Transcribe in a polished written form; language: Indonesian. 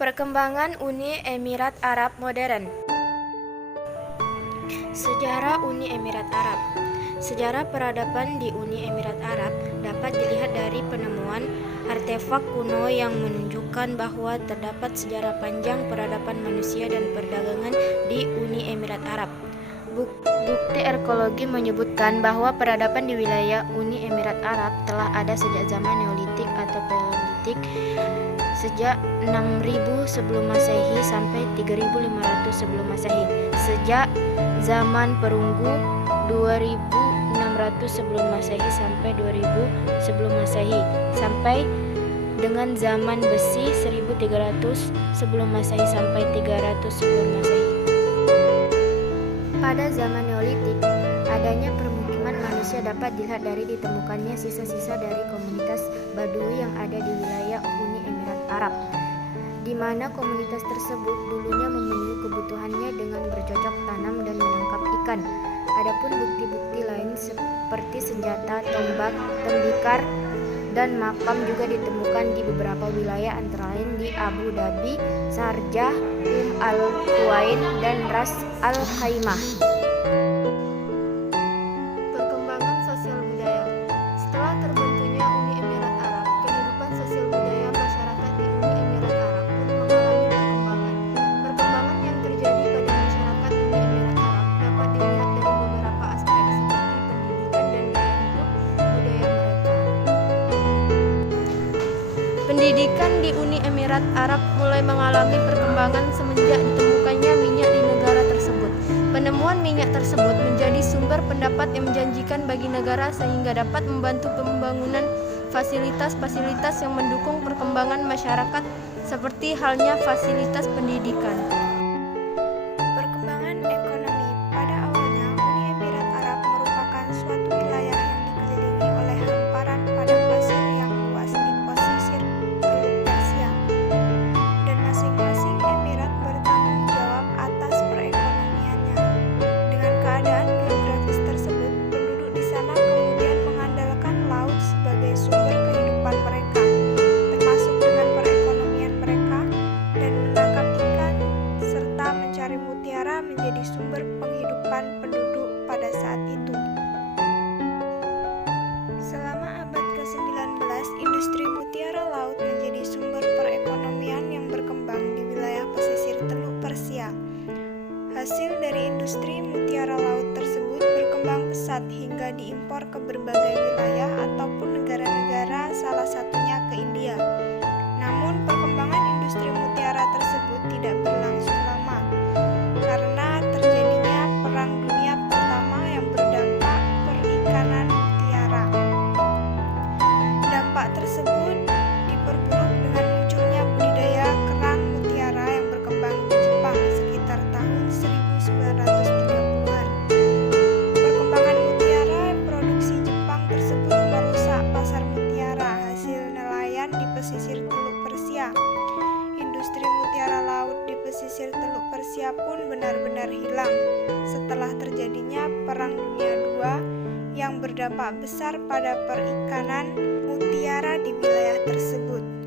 Perkembangan Uni Emirat Arab modern. Sejarah Uni Emirat Arab. Sejarah peradaban di Uni Emirat Arab dapat dilihat dari penemuan artefak kuno yang menunjukkan bahwa terdapat sejarah panjang peradaban manusia dan perdagangan di Uni Emirat Arab. Bukti arkeologi menyebutkan bahwa peradaban di wilayah Uni Emirat Arab telah ada sejak zaman Neolitik atau Paleolitik, sejak 6000 sebelum Masehi sampai 3500 sebelum Masehi, sejak zaman perunggu 2600 sebelum Masehi sampai 2000 sebelum Masehi, sampai dengan zaman besi 1300 sebelum Masehi sampai 300 sebelum Masehi. Pada zaman Neolitik, adanya permukiman manusia dapat dilihat dari ditemukannya sisa-sisa dari komunitas Badui yang ada di wilayah Uni Emirat Arab, di mana komunitas tersebut dulunya memenuhi kebutuhannya dengan bercocok tanam dan menangkap ikan. Adapun bukti-bukti lain seperti senjata, tombak, tembikar, dan makam juga ditemukan di beberapa wilayah antara lain di Abu Dhabi, Sharjah, Al-Quwain, dan Ras Al Khaimah. Perkembangan sosial budaya. Setelah terbentuknya Uni Emirat Arab, kehidupan sosial budaya masyarakat di Uni Emirat Arab pun mengalami perkembangan. Perkembangan yang terjadi pada masyarakat Uni Emirat Arab dapat dilihat dari beberapa aspek seperti pendidikan dan gaya hidup budaya mereka. Pendidikan di Uni Emirat Arab mulai mengalami perkembangan semenjak ditemukannya minyak di negara tersebut. Penemuan minyak tersebut menjadi sumber pendapat yang menjanjikan bagi negara sehingga dapat membantu pembangunan fasilitas-fasilitas yang mendukung perkembangan masyarakat seperti halnya fasilitas pendidikan. Perkembangan ekonomi. Pada awalnya, Uni Emirat Arab merupakan suatu wilayah yang dikelilingi oleh hamparan padang pasir yang luas di pesisir Teluk Persia, dan masing-masing emirat bertanggung jawab atas perekonomiannya. Dengan keadaan geografis tersebut, penduduk di sana kemudian mengandalkan laut sebagai sumber kehidupan mereka, termasuk dengan perekonomian mereka, dan menangkap ikan serta mencari mutiara menjadi sumber penghidupan penduduk pada saat itu. Selama abad ke-19, industri mutiara laut menjadi sumber perekonomian yang berkembang di wilayah pesisir Teluk Persia. Hasil dari industri mutiara laut tersebut berkembang pesat hingga diimpor ke berbagai wilayah ataupun negara-negara, salah satunya ke India. Namun perkembangan industri mutiara tersebut tidak berlangsung lama karena terjadinya Perang Dunia Pertama yang berdampak perikanan mutiara. Dampak tersebut diperburuk dengan munculnya budidaya kerang mutiara yang berkembang di Jepang sekitar tahun 1930-an. Perkembangan mutiara produksi Jepang tersebut merusak pasar mutiara hasil nelayan di pesisir Teluk Persia. Industri mutiara laut di pesisir Teluk Persia pun benar-benar hilang setelah terjadinya Perang Dunia II yang berdampak besar pada perikanan mutiara di wilayah tersebut.